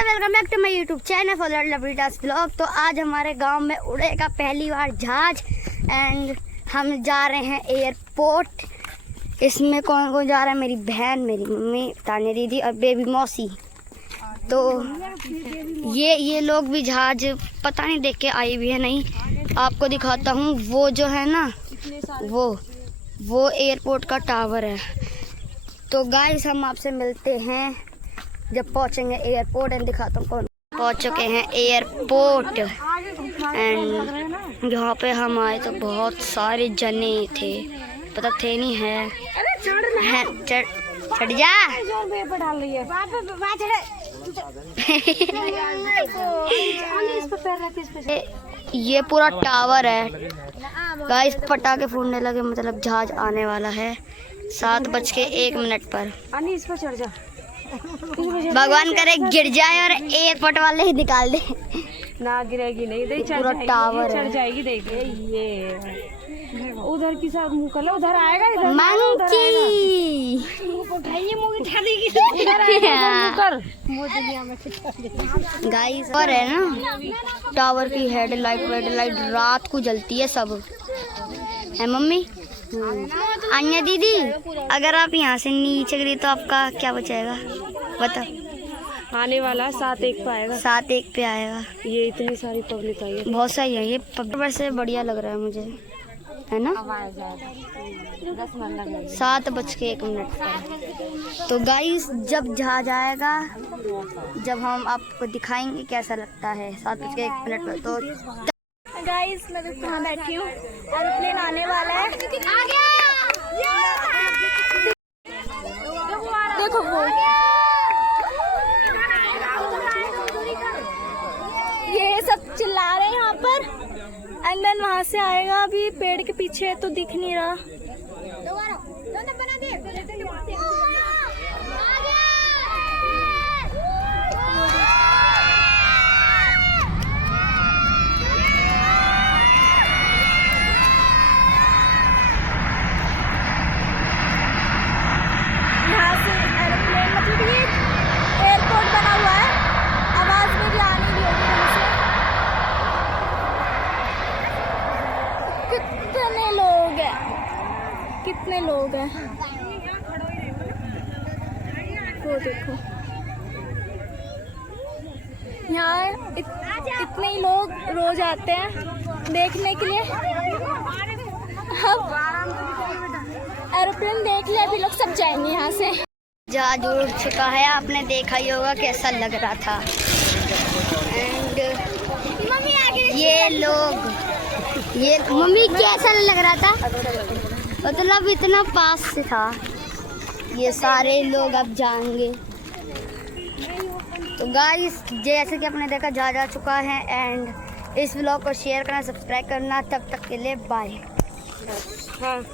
Welcome back to my YouTube channel for लवलीटास blog. तो आज हमारे गांव में उड़ेगा पहली बार जहाज एंड हम जा रहे हैं एयरपोर्ट। इसमें कौन कौन जा रहा है? मेरी बहन, मेरी मम्मी, तान्या दीदी और बेबी मौसी। तो ये लोग भी जहाज पता नहीं देख के आई भी है नहीं। आपको दिखाता हूँ, वो जो है ना वो एयरपोर्ट का टावर है। तो गाइस हम आपसे मिलते हैं जब पहुंचेंगे एयरपोर्ट एंड दिखाता हूँ कौन पहुंच चुके हैं एयरपोर्ट। एंड यहाँ पे हम आए तो बहुत सारे जने थे, पता थे नहीं है। चढ़ जा। ये पूरा टावर है गाइस। पटाखे फूटने लगे, मतलब जहाज आने वाला है 7:01 पर। इस पर चढ़ जा। भगवान करे गिर जाए और एयरपोर्ट वाले ही निकाल दे। ना गिरेगी नहीं, देख पूरा टावर चढ़ जाएगी। देखिए ये उधर की साइड मुंह कर लो, उधर आएगा। इधर मंकी गाइस और है ना टावर की हेडलाइट रात को जलती है सब है। मम्मी अन्या दीदी, अगर आप यहाँ से नीचे गिरी तो आपका क्या बचेगा बता? आने वाला 7:01 पे आएगा। 7:01 पे आएगा। ये इतनी सारी पब्लिक आई है, बहुत सही है ये पब्लिक से बढ़िया लग रहा है मुझे, है ना। 7:01 पर। तो गाइस जब जहाज आएगा, जब हम आपको दिखाएंगे कैसा लगता है 7:01 पर। तो गाइस मैं तो कहाँ बैठी हूँ, एरोप्लेन आने वाला है। आ गया। देखो वो ये सब चिल्ला रहे हैं यहाँ पर। एंड देन वहाँ से आएगा, अभी पेड़ के पीछे है तो दिख नहीं रहा। यहाँ से एरोप्लेन, मतलब ये एयरपोर्ट बना हुआ है, आवाज मेरी आ नहीं रही होगी हमसे। कितने लोग हैं, कितने लोग हैं वो देखो। यहाँ इतने ही लोग रोज आते हैं देखने के लिए। एरोप्लेन देख लिया, अभी लोग सब जाएंगे यहाँ से। जहाज उड़ चुका है, आपने देखा ही होगा कैसा लग रहा था। एंड ये लोग, ये मम्मी कैसा लग रहा था? मतलब इतना पास से था। ये सारे लोग अब जाएंगे। तो गाइस जैसे कि आपने देखा जहाज आ चुका है। एंड इस व्लॉग को शेयर करना, सब्सक्राइब करना। तब तक के लिए बाय।